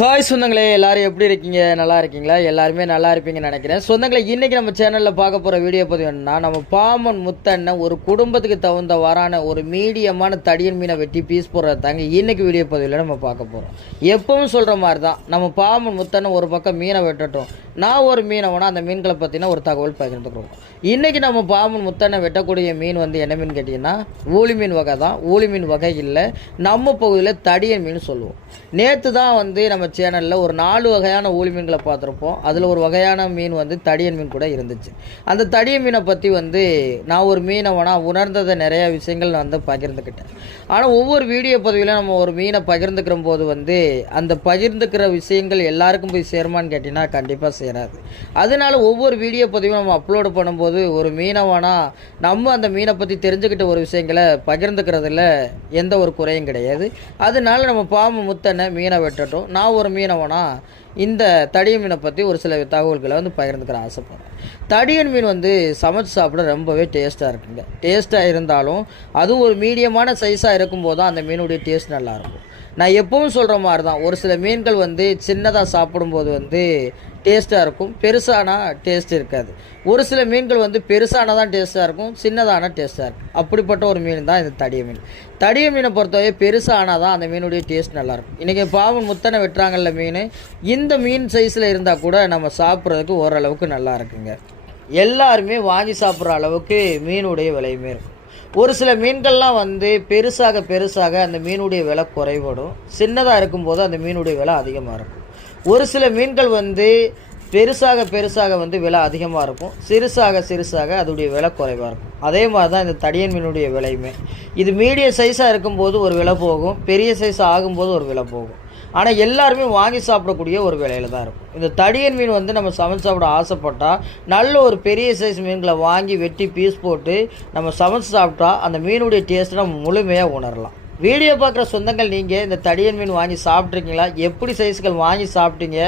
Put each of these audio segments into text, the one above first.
Hi சொந்தங்களே, எல்லாரும் எப்படி இருக்கீங்க? நல்லா இருக்கீங்களா? எல்லாருமே நல்லா இருப்பீங்கன்னு நினைக்கிறேன். சொந்தங்களே, இன்றைக்கி நம்ம சேனலில் பார்க்க போகிற வீடியோ பதிவு என்னன்னா, நம்ம பாமன் முத்தண்ணன் ஒரு குடும்பத்துக்கு தகுந்த வரான ஒரு மீடியமான தடியன் மீனை வெட்டி பீஸ் போடுறது தாங்க இன்றைக்கி வீடியோ பதிவில் நம்ம பார்க்க போகிறோம். எப்பவும் சொல்கிற மாதிரி தான், நம்ம பாமன் முத்தண்ணன் ஒரு பக்கம் மீனை வெட்டட்டும், நான் ஒரு மீனவனா அந்த மீன்களை பற்றினா ஒரு தகவல் பகிர்ந்துக்கிறோம். இன்றைக்கி நம்ம பாமன் முத்தண்ணன் வெட்டக்கூடிய மீன் வந்து என்ன மீன் கேட்டிங்கன்னா, ஊளி மீன் வகை தான். ஊளி மீன் வகை இல்லை, நம்ம பகுதியில் தடியன் மீன் சொல்லுவோம். நேற்று தான் வந்து நம்ம சேனலில் ஒரு 4 வகையான ஊளி மீன்களை பார்த்துருப்போம். அதில் ஒரு வகையான மீன் வந்து தடியன் மீன் கூட இருந்துச்சு. அந்த தடியன் மீனை பற்றி வந்து நான் ஒரு மீனவனா உணர்ந்ததை நிறையா விஷயங்கள் நான் வந்து பகிர்ந்துக்கிட்டேன். ஆனால் ஒவ்வொரு வீடியோ பதிவிலும் நம்ம ஒரு மீனை பகிர்ந்துக்கிற போது வந்து அந்த பகிர்ந்துக்கிற விஷயங்கள் எல்லாருக்கும் போய் சேருமான்னு கேட்டிங்கன்னா கண்டிப்பாக சேராது. அதனால ஒவ்வொரு வீடியோ பதிவும் நம்ம அப்லோடு பண்ணும்போது ஒரு மீனவனா நம்ம அந்த மீனை பற்றி தெரிஞ்சுக்கிட்ட ஒரு விஷயங்களை பகிர்ந்துக்கிறதுல எந்த ஒரு குறையும் கிடையாது. அதனால நம்ம பாம்பு முத்தனை மீனை வெட்டட்டும், நான் ஒரு மீனவனா இந்த தடியன் மீனை பற்றி ஒரு சில தகவல்களை வந்து பகிர்ந்துக்கிற ஆசைப்படுறேன். தடியன் மீன் வந்து சமைச்சு சாப்பிட ரொம்பவே டேஸ்ட்டாக இருக்குங்க. டேஸ்ட்டாக இருந்தாலும் அதுவும் ஒரு மீடியமான சைஸாக இருக்கும்போது தான் அந்த மீனுடைய டேஸ்ட் நல்லாயிருக்கும். நான் எப்பவும் சொல்கிற மாதிரி தான், ஒரு சில மீன்கள் வந்து சின்னதாக சாப்பிடும்போது வந்து டேஸ்ட்டாக இருக்கும், பெருசானா டேஸ்ட் இருக்காது. ஒரு சில மீன்கள் வந்து பெருசானா தான் டேஸ்ட்டாக இருக்கும், சின்னதானா டேஸ்ட்டாக இருக்கும். அப்படிப்பட்ட ஒரு மீன் தான் இந்த தடிய மீன். தடிய மீனை பொறுத்தவரை பெருசானால் தான் அந்த மீனுடைய டேஸ்ட் நல்லாயிருக்கும். இன்றைக்கி பாவன் முத்தனை வெட்டுறாங்கல்ல மீன், இந்த மீன் சைஸில் இருந்தால் கூட நம்ம சாப்பிட்றதுக்கு ஓரளவுக்கு நல்லா இருக்குங்க. எல்லாருமே வாங்கி சாப்பிட்ற அளவுக்கு மீனுடைய விலையுமே இருக்கும். ஒரு சில மீன்கள்லாம் வந்து பெருசாக அந்த மீனுடைய விலை குறைபடும், சின்னதாக இருக்கும்போது அந்த மீனுடைய விலை அதிகமாக இருக்கும். ஒரு சில மீன்கள் வந்து பெருசாக வந்து விலை அதிகமாக இருக்கும், சிறுசாக அதோடைய விலை குறைவாக இருக்கும். அதே மாதிரி தான் இந்த தடியன் மீனுடைய விலையுமே. இது மீடியம் சைஸாக இருக்கும்போது ஒரு விலை போகும், பெரிய சைஸ் ஆகும்போது ஒரு விலை போகும். ஆனால் எல்லாருமே வாங்கி சாப்பிடக்கூடிய ஒரு விலையில் தான் இருக்கும். இந்த தடியன் மீன் வந்து நம்ம சமைச்சு சாப்பிட ஆசைப்பட்டால் நல்ல ஒரு பெரிய சைஸ் மீன்களை வாங்கி வெட்டி பீஸ் போட்டு நம்ம சமைச்சு சாப்பிட்டா அந்த மீனுடைய டேஸ்ட்டை நம்ம முழுமையாக உணரலாம். வீடியோ பார்க்குற சொந்தங்கள், நீங்கள் இந்த தடியன் மீன் வாங்கி சாப்பிட்ருக்கீங்களா? எப்படி சைஸ்கள் வாங்கி சாப்பிட்டீங்க?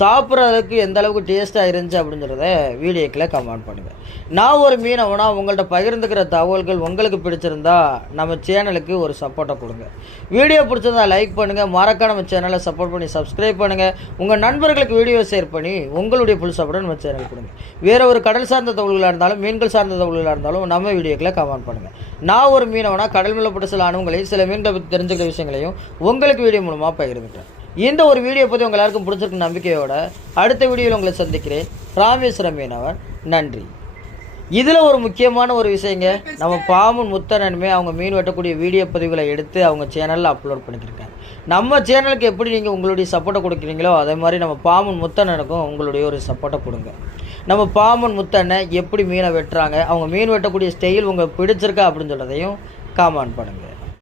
சாப்பிட்றதுக்கு எந்த அளவுக்கு டேஸ்ட்டாக இருந்துச்சு அப்படிங்கிறத வீடியோக்கில் கமெண்ட் பண்ணுங்கள். நான் ஒரு மீனவனா உங்கள்கிட்ட பகிர்ந்துக்கிற தகவல்கள் உங்களுக்கு பிடிச்சிருந்தா நம்ம சேனலுக்கு ஒரு சப்போர்ட்டை கொடுங்க. வீடியோ பிடிச்சிருந்தா லைக் பண்ணுங்கள், மறக்காம நம்ம சேனலை சப்போர்ட் பண்ணி சப்ஸ்கிரைப் பண்ணுங்கள். உங்கள் நண்பர்களுக்கு வீடியோ ஷேர் பண்ணி உங்களுடைய ஃபுல் சப்போர்ட்டை நம்ம சேனலுக்கு கொடுங்க. வேறு ஒரு கடல் சார்ந்த தகவல்களாக இருந்தாலும் மீன்கள் சார்ந்த தகவல்களாக இருந்தாலும் நம்ம வீடியோக்கில் கமெண்ட் பண்ணுங்கள். நான் ஒரு மீனவனா கடல் மேலப்பட்ட சில அனுபவங்களையும் சில மீன்களை பற்றி தெரிஞ்சுக்கிற விஷயங்களையும் உங்களுக்கு வீடியோ மூலமாக பகிர்ந்துட்டேன். இந்த ஒரு வீடியோ பற்றி உங்கள் எல்லாருக்கும் பிடிச்சிருக்கு நம்பிக்கையோட அடுத்த வீடியோவில் உங்களை சந்திக்கிறேன். ராமேஸ்வரம் மீனவர், நன்றி. இதில் ஒரு முக்கியமான ஒரு விஷயங்க, நம்ம பாமன் முத்தண்ணனுமே அவங்க மீன் வெட்டக்கூடிய வீடியோ பதிவுகளை எடுத்து அவங்க சேனலில் அப்லோட் பண்ணியிருக்காங்க. நம்ம சேனலுக்கு எப்படி நீங்கள் உங்களுடைய சப்போர்ட்டை கொடுக்குறீங்களோ அதே மாதிரி நம்ம பாமன் முத்தண்ணனுக்கும் உங்களுடைய ஒரு சப்போர்ட்டை கொடுங்க. நம்ம பாமன் முத்தண்ணன் எப்படி மீனை வெட்டுறாங்க, அவங்க மீன் வெட்டக்கூடிய ஸ்டைல் உங்களுக்கு பிடிச்சிருக்கா அப்படின்னு சொல்கிறதையும் கமெண்ட் பண்ணுங்கள்.